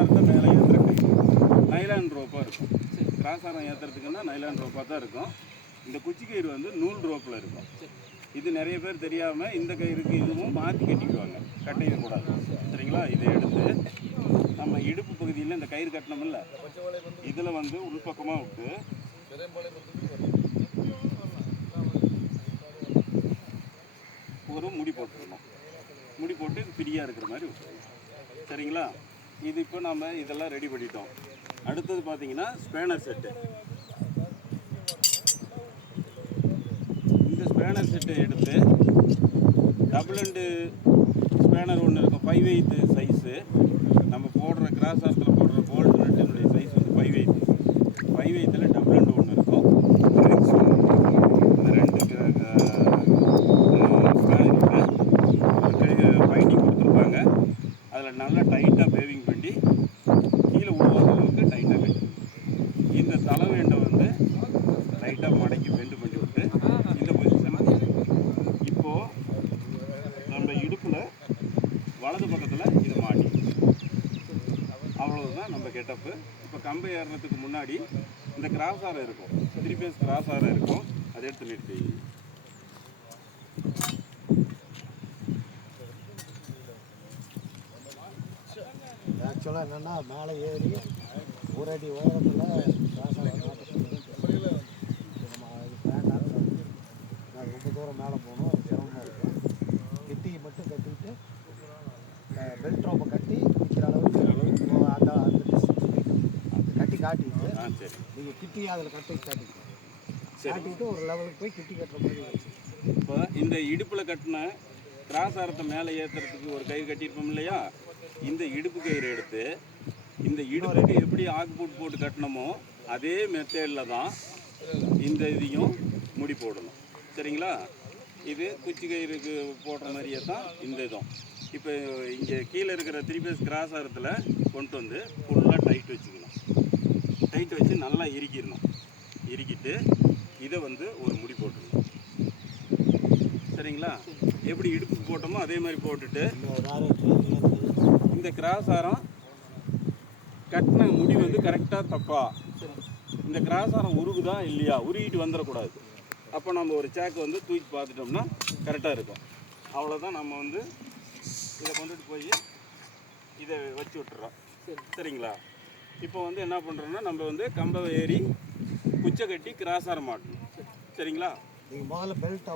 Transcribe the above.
ஆரத்தை மேலே ஏற்றுறதுக்கு நைலான் ரோப்பாக இருக்கும். கிராஸ் ஆரம் ஏற்றுறதுக்குன்னா நைலான் ரோப்பாக தான் இருக்கும். இந்த குச்சி கயிறு வந்து நூல் ரோப்பில் இருக்கும். இது நிறைய பேர் தெரியாமல் இந்த கயிறுக்கு இதுவும் மாற்றி கட்டிக்குவாங்க, கட்டிடக்கூடாது. சரிங்களா? இதை எடுத்து நம்ம இடுப்பு பகுதியில் இந்த கயிறு கட்டணும்ல, இதில் வந்து உள்பக்கமாக விட்டு ஒரு முடி போட்டுருணும். முடி போட்டு இது ஃப்ரீயாக இருக்கிற மாதிரி விட்டுருணும். சரிங்களா? இது இப்போ நம்ம இதெல்லாம் ரெடி பண்ணிட்டோம். அடுத்தது பார்த்தீங்கன்னா ஸ்பேனர் செட்டு. இந்த ஸ்பேனர் செட்டை எடுத்து டபுள் எண்டு ஸ்பேனர் ஒன்று இருக்கும், 5/8 சைஸு. நம்ம போடுற கிராஸ் ஆரத்தில் போடுற போல்ட் நட்டினுடைய சைஸ் வந்து 5/8. 5/8 டபுள் எண்டு ஒன்று இருக்கும். இந்த ரெண்டு பைண்டிங் கொடுத்துருப்பாங்க. அதில் நல்லா டைட்டாக பேவிங் பண்ணி கீழே உருவாத அளவுக்கு டைட்டாக கட்டி, இந்த தலைவேண்டை வந்து லைட்டாக மடக்கி பெண்டு பண்ணி விட்டு இந்த பொசிஷன் இப்போது நம்ம இடுப்பில் வலது பக்கத்தில் இதை மாட்டி, அவ்வளவுதான் நம்ம கெட்டப்பு. இப்போ கம்பை ஏறுறதுக்கு முன்னாடி இந்த கிராஸ் ஆரம் இருக்கும், 3 ஃபேஸ் கிராஸ் ஆரம் இருக்கும். அதை எடுத்து நிறுத்தி ஆக்சுவலாக என்னென்னா மேலே ஏறி ஒரு அடி உயரத்தில் கிராஸாக நம்ம இது வேண்டாம். நான் ரொம்ப தூரம் மேலே போகணும், அது சிரமமாக இருக்கும். கிட்டியை மட்டும் கட்டிட்டு பெல்ட் ரோப்பை கட்டி குடிக்கிற அளவுக்கு அந்த அந்த கட்டி காட்டிட்டு நீங்கள் கிட்டியை அதில் காட்டிட்டு ஒரு லெவலுக்கு போய் கிட்டி கட்டுற மாதிரி வச்சு. இப்போ இந்த இடுப்பில் கட்டின கிராஸ் ஆரத்தை மேலே ஏற்றுறதுக்கு ஒரு கயிறு கட்டியிருப்போம் இல்லையா? இந்த இடுப்பு கயிறு எடுத்து இந்த இடுப்புக்கு எப்படி ஆக்குப்பூட் போட்டு கட்டணுமோ அதே மெத்தேடில் தான் இந்த இதையும் முடி போடணும். சரிங்களா? இது குச்சி கயிறுக்கு போடுற மாதிரியே தான் இந்த இதுவும். இப்போ இங்கே கீழே இருக்கிற 3 ஃபேஸ் கிராஸ் ஆரத்தில் கொண்டு வந்து ஃபுல்லாக டைட் வச்சுக்கணும். டைட் வச்சு நல்லா இறுக்கிடணும். இறுக்கிட்டு இதை வந்து ஒரு முடி போட்டுடணும். சரிங்களா? எப்படி இடுப்புக்கு போட்டோமோ அதே மாதிரி போட்டுட்டு இந்த கிராஸ் ஆரம் கட்டின முடி வந்து கரெக்டாக தப்பா, இந்த கிராஸ் ஆரம் உருகுதா இல்லையா, உருகிட்டு வந்துடக்கூடாது. அப்போ நம்ம ஒரு சேக்கு வந்து தூக்கி பார்த்துட்டோம்னா கரெக்டாக இருக்கும். அவ்வளோதான். நம்ம வந்து இதை கொண்டுட்டு போய் இதை வச்சு விட்டுறோம். சரிங்களா? இப்போ வந்து என்ன பண்ணுறோன்னா நம்ம வந்து கம்பை ஏறி குச்சை கட்டி கிராஸ் ஆரம் மாட்டணும். சரிங்களா? நீங்கள் முதல்ல பெல்ட்